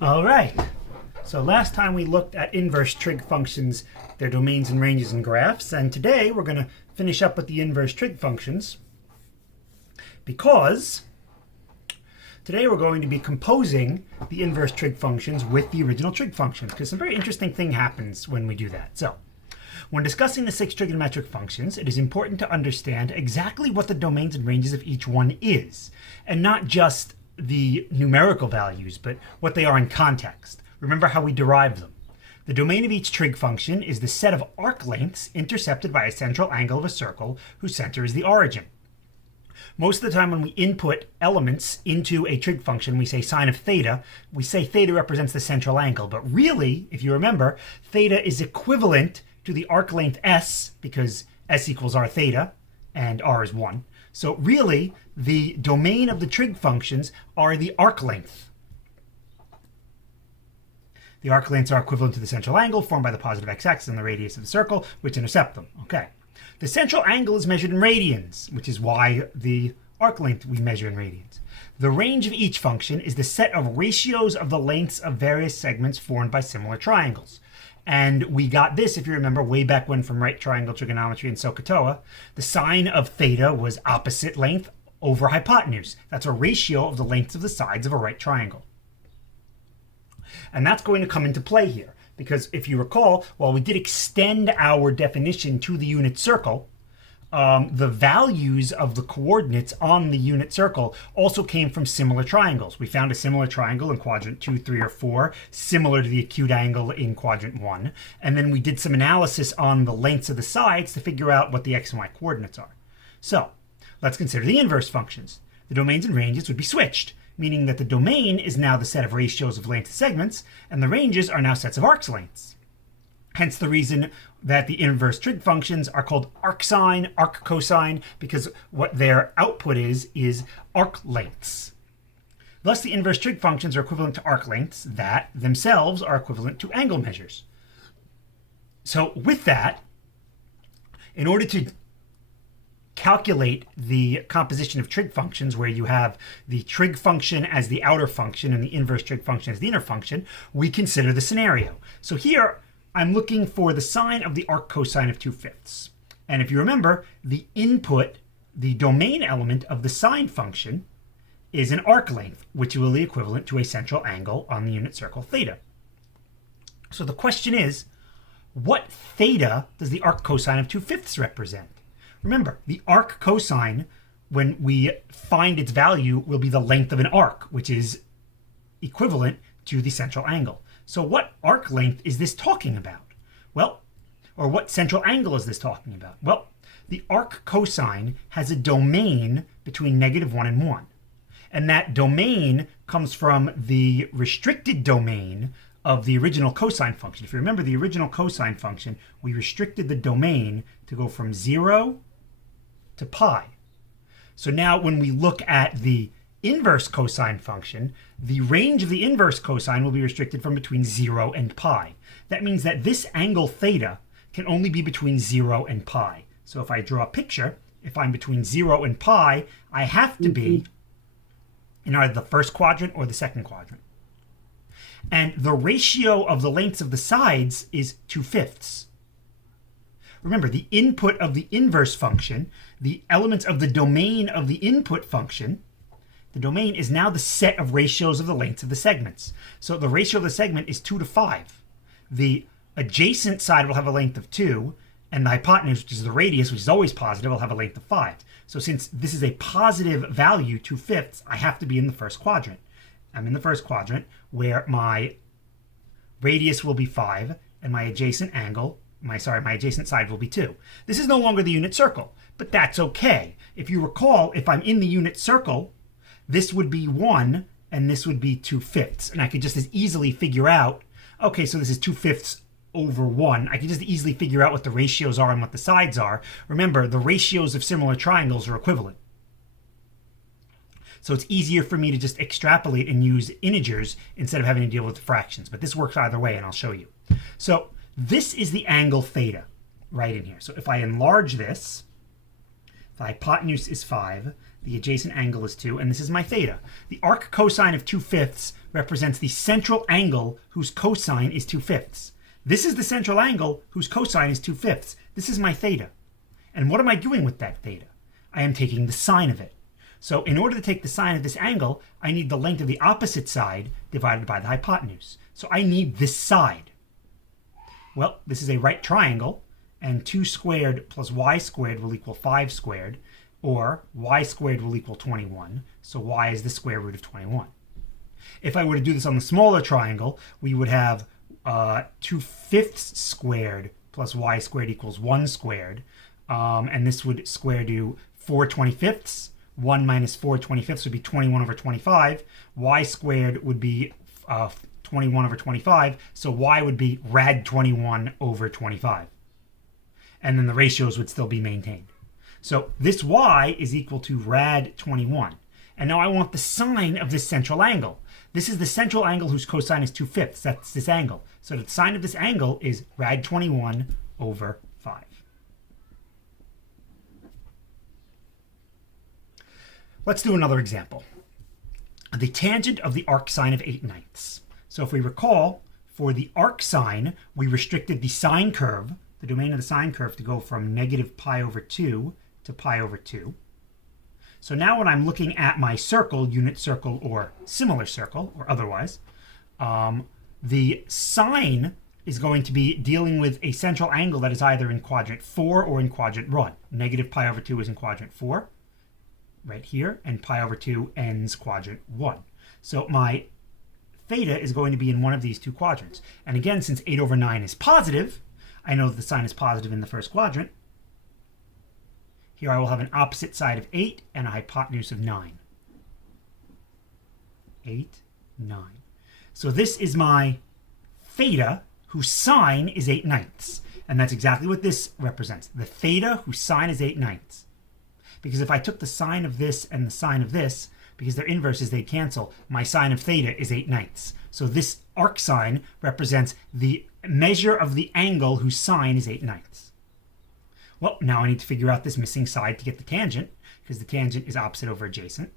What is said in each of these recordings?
All right. So last time we looked at inverse trig functions, their domains and ranges and graphs, and today we're going to finish up with the inverse trig functions because today we're going to be composing the inverse trig functions with the original trig functions because some very interesting thing happens when we do that. So when discussing the 6 trigonometric functions, it is important to understand exactly what the domains and ranges of each one is, and not just the numerical values, but what they are in context. Remember how we derive them. The domain of each trig function is the set of arc lengths intercepted by a central angle of a circle whose center is the origin. Most of the time when we input elements into a trig function, we say sine of theta. We say theta represents the central angle, but really, if you remember, theta is equivalent to the arc length s, because s equals r theta, and r is 1. So really, the domain of the trig functions are the arc length. The arc lengths are equivalent to the central angle formed by the positive x-axis and the radius of the circle, which intercept them. Okay. The central angle is measured in radians, which is why the arc length we measure in radians. The range of each function is the set of ratios of the lengths of various segments formed by similar triangles. And we got this, if you remember, way back when from right triangle trigonometry in SOHCAHTOA. The sine of theta was opposite length over hypotenuse. That's a ratio of the lengths of the sides of a right triangle. And that's going to come into play here. Because if you recall, while we did extend our definition to the unit circle, the values of the coordinates on the unit circle also came from similar triangles. We found a similar triangle in quadrant 2, 3, or 4, similar to the acute angle in quadrant 1. And then we did some analysis on the lengths of the sides to figure out what the x and y coordinates are. So let's consider the inverse functions. The domains and ranges would be switched, meaning that the domain is now the set of ratios of length of segments, and the ranges are now sets of arc lengths. Hence the reason that the inverse trig functions are called arcsine, arc cosine, because what their output is arc lengths. Thus, the inverse trig functions are equivalent to arc lengths that themselves are equivalent to angle measures. So with that, in order to calculate the composition of trig functions, where you have the trig function as the outer function and the inverse trig function as the inner function, we consider the scenario. So here, I'm looking for the sine of the arc cosine of 2/5. And if you remember, the input, the domain element of the sine function is an arc length, which will be equivalent to a central angle on the unit circle theta. So the question is, what theta does the arc cosine of 2/5 represent? Remember, the arc cosine, when we find its value, will be the length of an arc, which is equivalent to the central angle. So what arc length is this talking about? Well, or what central angle is this talking about? Well, the arc cosine has a domain between -1 and 1. And that domain comes from the restricted domain of the original cosine function. If you remember the original cosine function, we restricted the domain to go from 0 to pi. So now when we look at the inverse cosine function, the range of the inverse cosine will be restricted from between 0 and pi. That means that this angle theta can only be between 0 and pi. So if I draw a picture, if I'm between 0 and pi, I have to be in either the first quadrant or the second quadrant. And the ratio of the lengths of the sides is 2/5. Remember, the input of the inverse function, the elements of the domain of the input function, the domain is now the set of ratios of the lengths of the segments. So the ratio of the segment is 2 to 5. The adjacent side will have a length of 2, and the hypotenuse, which is the radius, which is always positive, will have a length of 5. So since this is a positive value, 2/5, I have to be in the first quadrant. I'm in the first quadrant where my radius will be 5, and my adjacent angle, my adjacent side will be 2. This is no longer the unit circle, but that's okay. If you recall, if I'm in the unit circle, this would be 1, and this would be 2/5. And I could just as easily figure out, okay, so this is 2/5 over 1. I can just easily figure out what the ratios are and what the sides are. Remember, the ratios of similar triangles are equivalent. So it's easier for me to just extrapolate and use integers instead of having to deal with fractions. But this works either way, and I'll show you. So this is the angle theta right in here. So if I enlarge this, the hypotenuse is 5, The adjacent angle is 2, and this is my theta. The arc cosine of 2/5 represents the central angle whose cosine is 2/5. This is the central angle whose cosine is 2/5. This is my theta. And what am I doing with that theta? I am taking the sine of it. So in order to take the sine of this angle, I need the length of the opposite side divided by the hypotenuse. So I need this side. Well, this is a right triangle, and 2 squared plus y squared will equal 5 squared, or y squared will equal 21. So y is the square root of 21. If I were to do this on the smaller triangle, we would have 2/5 squared plus y squared equals 1 squared. And this would square to 4/25. 1 minus 4/25 would be 21 over 25. Y squared would be 21 over 25. So y would be rad 21 over 25. And then the ratios would still be maintained. So this y is equal to rad 21. And now I want the sine of this central angle. This is the central angle whose cosine is 2/5. That's this angle. So the sine of this angle is rad 21 over 5. Let's do another example. The tangent of the arc sine of 8/9. So if we recall, for the arc sine, we restricted the sine curve, the domain of the sine curve, to go from negative pi over 2 to pi over 2. So now when I'm looking at my circle, unit circle or similar circle, or otherwise, the sine is going to be dealing with a central angle that is either in quadrant 4 or in quadrant 1. Negative pi over 2 is in quadrant 4, right here, and pi over 2 ends quadrant 1. So my theta is going to be in one of these two quadrants. And again, since 8 over 9 is positive, I know that the sine is positive in the first quadrant. Here I will have an opposite side of 8 and a hypotenuse of 9. 8, 9. So this is my theta, whose sine is 8/9. And that's exactly what this represents. The theta whose sine is 8/9. Because if I took the sine of this and the sine of this, because they're inverses, they cancel, my sine of theta is 8/9. So this arc sine represents the measure of the angle whose sine is 8/9. Well, now I need to figure out this missing side to get the tangent, because the tangent is opposite over adjacent.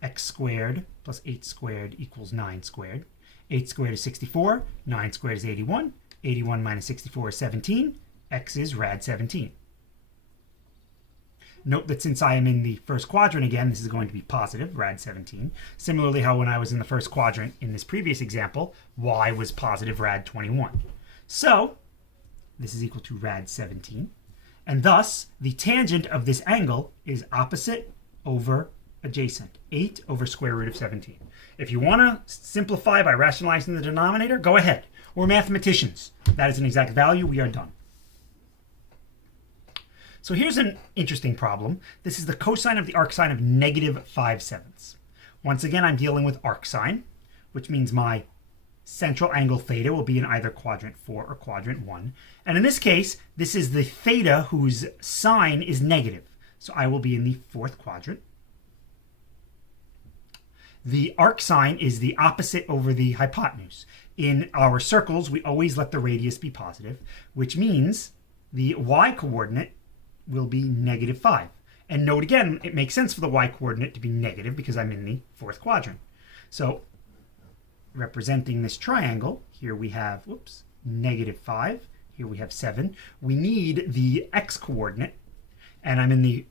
X squared plus 8 squared equals 9 squared. 8 squared is 64, 9 squared is 81. 81 minus 64 is 17. X is rad 17. Note that since I am in the first quadrant again, this is going to be positive, rad 17. Similarly, how when I was in the first quadrant in this previous example, y was positive, rad 21. So this is equal to rad 17. And thus, the tangent of this angle is opposite over adjacent, 8 over square root of 17. If you want to simplify by rationalizing the denominator, go ahead. We're mathematicians. That is an exact value. We are done. So here's an interesting problem. This is the cosine of the arc sine of negative 5/7. Once again, I'm dealing with arc sine, which means my central angle theta will be in either quadrant 4 or quadrant 1. And in this case, this is the theta whose sine is negative. So I will be in the fourth quadrant. The arc sine is the opposite over the hypotenuse. In our circles, we always let the radius be positive, which means the y-coordinate will be negative 5. And note again, it makes sense for the y-coordinate to be negative because I'm in the fourth quadrant. So representing this triangle, here we have, negative 5. Here we have 7. We need the x-coordinate, and I'm in the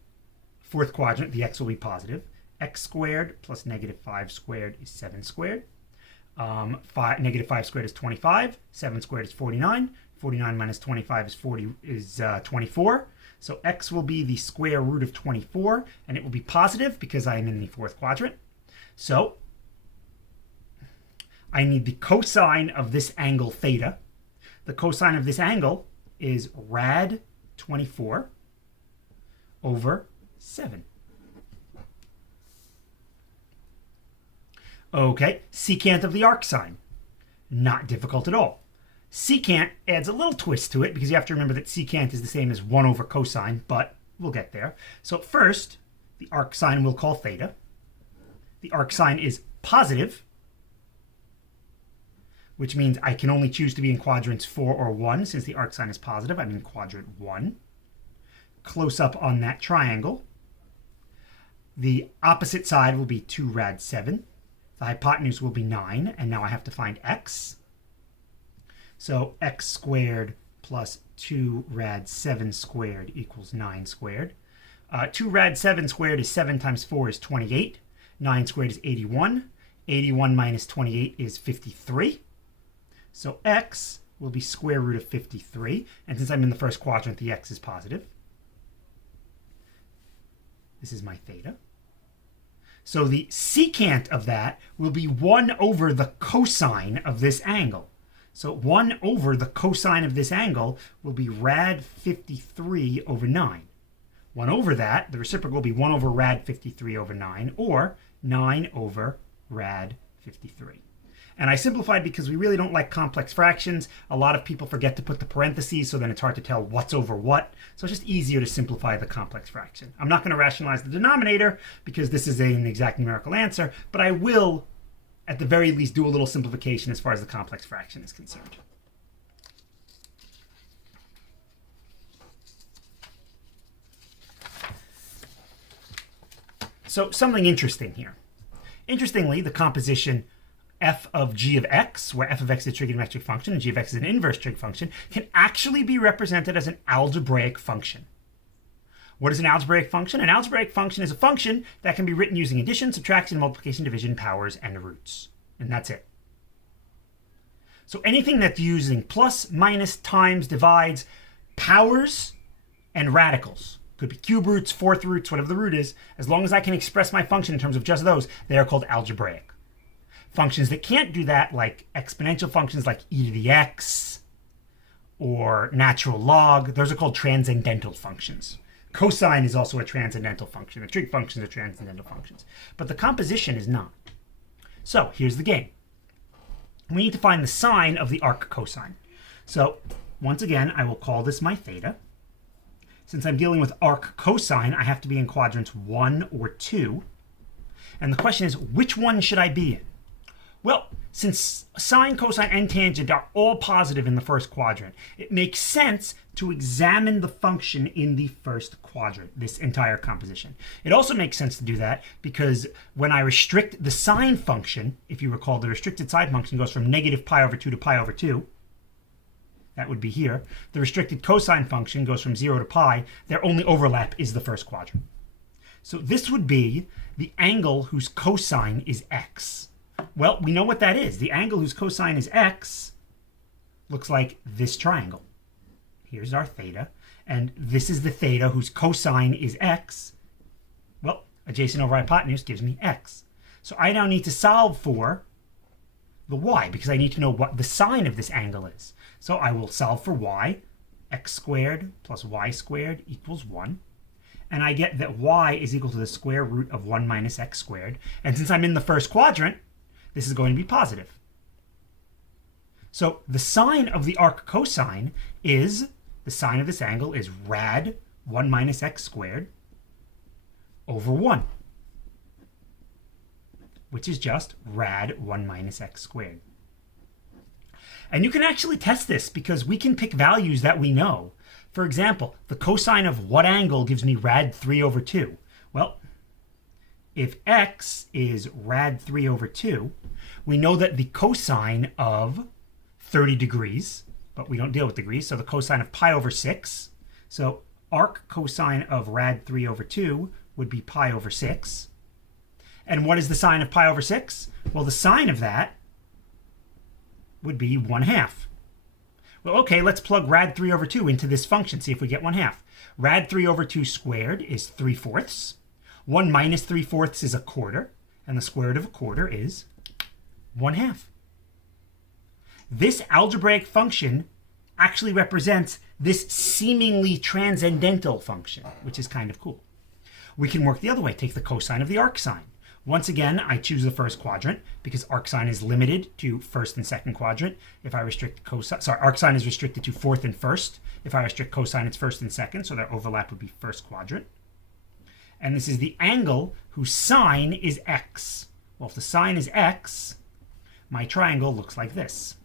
fourth quadrant. The x will be positive. X squared plus negative 5 squared is 7 squared. Negative 5 squared is 25. 7 squared is 49. 49 minus 25 is 24. So x will be the square root of 24, and it will be positive because I am in the fourth quadrant. So I need the cosine of this angle theta. The cosine of this angle is rad 24 over 7. Okay, secant of the arc sine. Not difficult at all. Secant adds a little twist to it because you have to remember that secant is the same as 1 over cosine, but we'll get there. So first, the arc sine we'll call theta. The arc sine is positive, which means I can only choose to be in quadrants 4 or 1. Since the arc sine is positive, I'm in quadrant 1. Close up on that triangle. The opposite side will be 2 rad 7. The hypotenuse will be 9, and now I have to find x. So x squared plus 2 rad 7 squared equals 9 squared. 2 rad 7 squared is 7 times 4 is 28. 9 squared is 81. 81 minus 28 is 53. So x will be square root of 53. And since I'm in the first quadrant, the x is positive. This is my theta. So the secant of that will be 1 over the cosine of this angle. So 1 over the cosine of this angle will be rad 53 over 9. 1 over that, the reciprocal will be 1 over rad 53 over 9, or 9 over rad 53. And I simplified because we really don't like complex fractions. A lot of people forget to put the parentheses, so then it's hard to tell what's over what. So it's just easier to simplify the complex fraction. I'm not going to rationalize the denominator because this is an exact numerical answer, but I will, at the very least, do a little simplification as far as the complex fraction is concerned. So something interesting here. Interestingly, the composition f of g of x, where f of x is a trigonometric function and g of x is an inverse trig function, can actually be represented as an algebraic function. What is an algebraic function? An algebraic function is a function that can be written using addition, subtraction, multiplication, division, powers, and roots. And that's it. So anything that's using plus, minus, times, divides, powers, and radicals. Could be cube roots, fourth roots, whatever the root is. As long as I can express my function in terms of just those, they are called algebraic. Functions that can't do that, like exponential functions like e to the x or natural log, those are called transcendental functions. Cosine is also a transcendental function. The trig functions are transcendental functions. But the composition is not. So here's the game. We need to find the sine of the arc cosine. So once again, I will call this my theta. Since I'm dealing with arc cosine, I have to be in quadrants 1 or 2. And the question is, which one should I be in? Well, since sine, cosine, and tangent are all positive in the first quadrant, it makes sense to examine the function in the first quadrant, this entire composition. It also makes sense to do that because when I restrict the sine function, if you recall, the restricted sine function goes from negative pi over 2 to pi over 2. That would be here. The restricted cosine function goes from 0 to pi. Their only overlap is the first quadrant. So this would be the angle whose cosine is x. Well, we know what that is. The angle whose cosine is x looks like this triangle. Here's our theta. And this is the theta whose cosine is x. Well, adjacent over hypotenuse gives me x. So I now need to solve for the y because I need to know what the sine of this angle is. So I will solve for y. X squared plus y squared equals 1. And I get that y is equal to the square root of 1 minus x squared. And since I'm in the first quadrant, this is going to be positive. So the sine of the arc cosine is, the sine of this angle is rad 1 minus x squared over 1, which is just rad 1 minus x squared. And you can actually test this because we can pick values that we know. For example, the cosine of what angle gives me rad 3 over 2? Well, if x is rad 3 over 2, we know that the cosine of 30 degrees, but we don't deal with degrees, so the cosine of pi over 6. So arc cosine of rad 3 over 2 would be pi over 6. And what is the sine of pi over 6? Well, the sine of that would be 1/2. Well, okay, let's plug rad 3 over 2 into this function, see if we get 1/2. Rad 3 over 2 squared is 3/4. 1 minus 3/4 is a quarter, and the square root of a quarter is 1/2. This algebraic function actually represents this seemingly transcendental function, which is kind of cool. We can work the other way, take the cosine of the arcsine. Once again, I choose the first quadrant because arcsine is limited to first and second quadrant. If I restrict cosine, arcsine is restricted to fourth and first. If I restrict cosine, it's first and second, so their overlap would be first quadrant. And this is the angle whose sine is x. Well, if the sine is x, my triangle looks like this.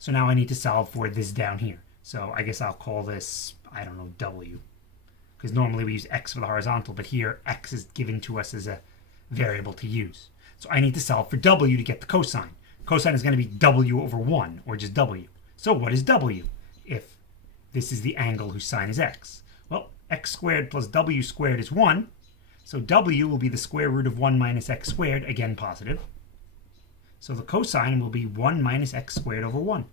So now I need to solve for this down here. So I guess I'll call this, I don't know, w. because normally we use x for the horizontal, but here x is given to us as a variable to use. So I need to solve for w to get the cosine. Cosine is going to be w over 1, or just w. So what is w if this is the angle whose sine is x? Well, x squared plus w squared is 1. So w will be the square root of 1 minus x squared, again positive. So the cosine will be 1 minus x squared over 1.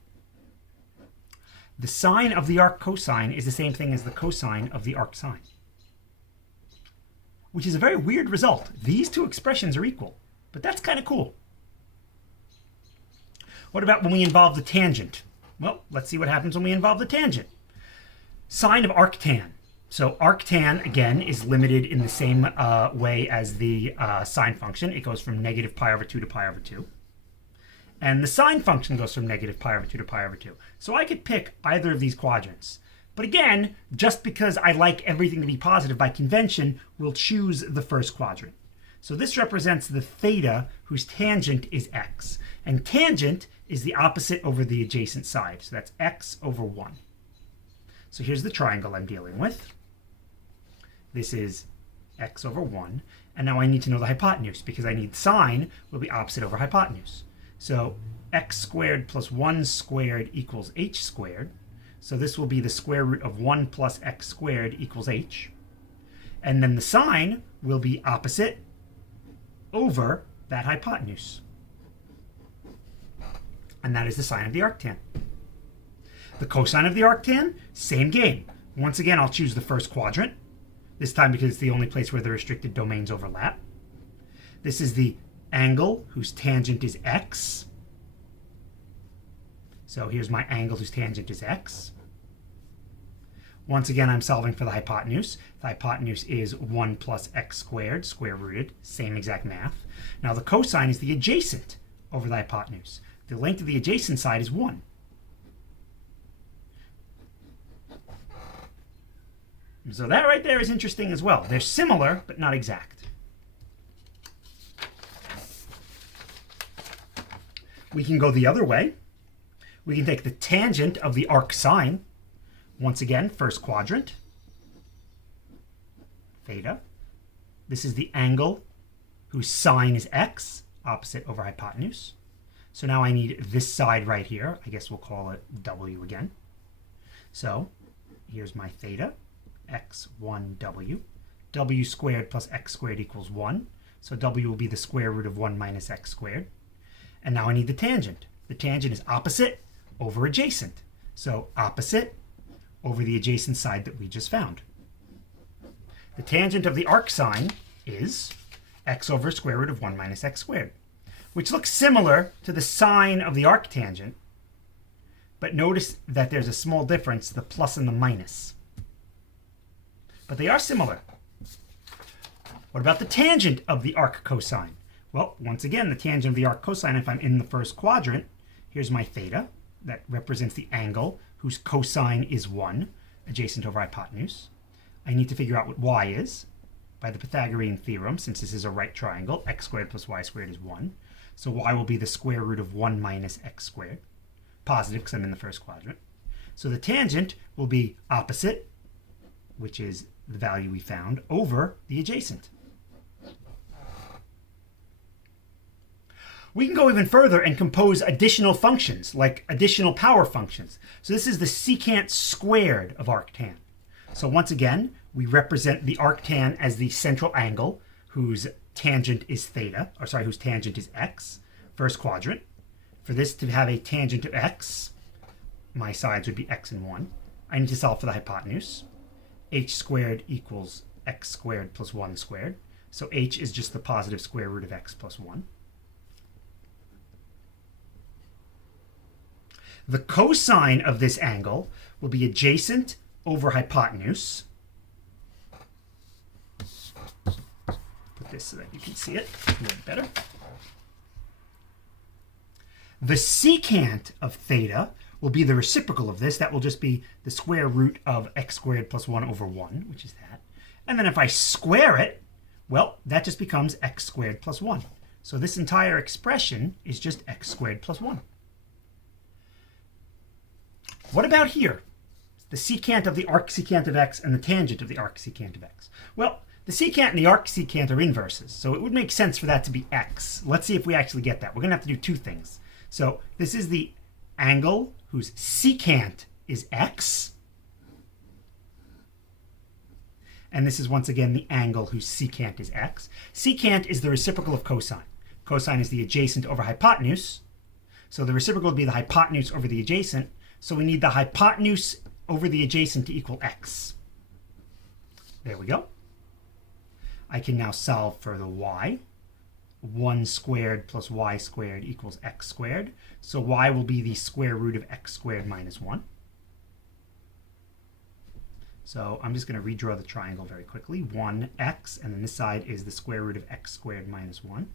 The sine of the arc cosine is the same thing as the cosine of the arc sine, which is a very weird result. These two expressions are equal, but that's kind of cool. What about when we involve the tangent? Well, let's see what happens when we involve the tangent. Sine of arctan. So arctan, again, is limited in the same way as the sine function. It goes from negative pi over 2 to pi over 2. And the sine function goes from negative pi over 2 to pi over 2. So I could pick either of these quadrants. But again, just because I like everything to be positive by convention, we'll choose the first quadrant. So this represents the theta whose tangent is x. And tangent is the opposite over the adjacent side. So that's x over 1. So here's the triangle I'm dealing with. This is x over 1. And now I need to know the hypotenuse, because I need sine will be opposite over hypotenuse. So x squared plus 1 squared equals h squared. So this will be the square root of 1 plus x squared equals h. And then the sine will be opposite over that hypotenuse. And that is the sine of the arctan. The cosine of the arctan, same game. Once again, I'll choose the first quadrant. This time because it's the only place where the restricted domains overlap. This is the angle whose tangent is x. So here's my angle whose tangent is x. Once again, I'm solving for the hypotenuse. The hypotenuse is 1 plus x squared, square rooted, same exact math. Now the cosine is the adjacent over the hypotenuse. The length of the adjacent side is 1. So that right there is interesting as well. They're similar, but not exact. We can go the other way. We can take the tangent of the arc sine. Once again, first quadrant. Theta. This is the angle whose sine is x, opposite over hypotenuse. So now I need this side right here. I guess we'll call it w again. So here's my theta. x1w. W squared plus x squared equals 1. So w will be the square root of 1 minus x squared. And now I need the tangent. The tangent is opposite over adjacent. So opposite over the adjacent side that we just found. The tangent of the arc sine is x over square root of 1 minus x squared, which looks similar to the sine of the arctangent. But notice that there's a small difference, the plus and the minus. But they are similar. What about the tangent of the arc cosine? Well, once again, the tangent of the arc cosine, if I'm in the first quadrant, here's my theta. That represents the angle whose cosine is 1, adjacent over hypotenuse. I need to figure out what y is by the Pythagorean theorem. Since this is a right triangle, x squared plus y squared is 1. So y will be the square root of 1 minus x squared. Positive because I'm in the first quadrant. So the tangent will be opposite, which is the value we found, over the adjacent. We can go even further and compose additional functions, like additional power functions. So this is the secant squared of arctan. So once again, we represent the arctan as the central angle whose tangent is theta, or sorry, whose tangent is x, first quadrant. For this to have a tangent of x, my sides would be x and 1. I need to solve for the hypotenuse. H squared equals x squared plus 1 squared. So h is just the positive square root of x plus 1. The cosine of this angle will be adjacent over hypotenuse. Put this so that you can see it a little better. The secant of theta will be the reciprocal of this. That will just be the square root of x squared plus 1 over 1, which is that. And then if I square it, well, that just becomes x squared plus 1. So this entire expression is just x squared plus 1. What about here? the secant of the arcsecant of x and the tangent of the arcsecant of x. Well, the secant and the arcsecant are inverses, so it would make sense for that to be x. Let's see if we actually get that. We're going to have to do two things. So this is the angle whose secant is x. And this is once again the angle whose secant is x. Secant is the reciprocal of cosine. Cosine is the adjacent over hypotenuse. So the reciprocal would be the hypotenuse over the adjacent. So we need the hypotenuse over the adjacent to equal x. There we go. I can now solve for the y. 1 squared plus y squared equals x squared. So y will be the square root of x squared minus 1. So I'm just going to redraw the triangle very quickly. 1x, and then this side is the square root of x squared minus 1.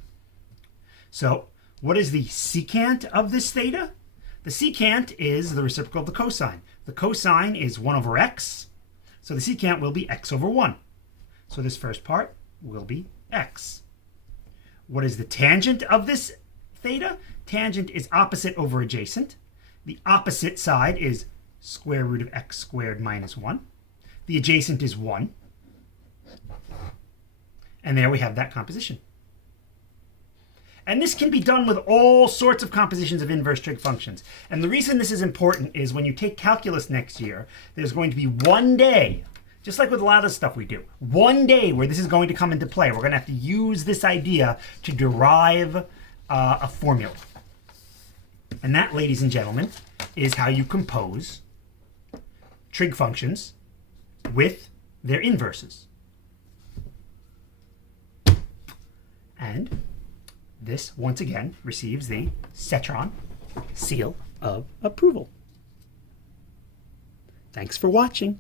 So what is the secant of this theta? The secant is the reciprocal of the cosine. The cosine is 1 over x, so the secant will be x over 1. So this first part will be x. What is the tangent of this theta? Tangent is opposite over adjacent. The opposite side is square root of x squared minus 1. The adjacent is 1. And there we have that composition. And this can be done with all sorts of compositions of inverse trig functions. And the reason this is important is when you take calculus next year, there's going to be one day, just like with a lot of stuff we do, one day where this is going to come into play. We're going to have to use this idea to derive a formula. And that, ladies and gentlemen, is how you compose trig functions with their inverses. And this, once again, receives the Cetron seal of approval. Thanks for watching.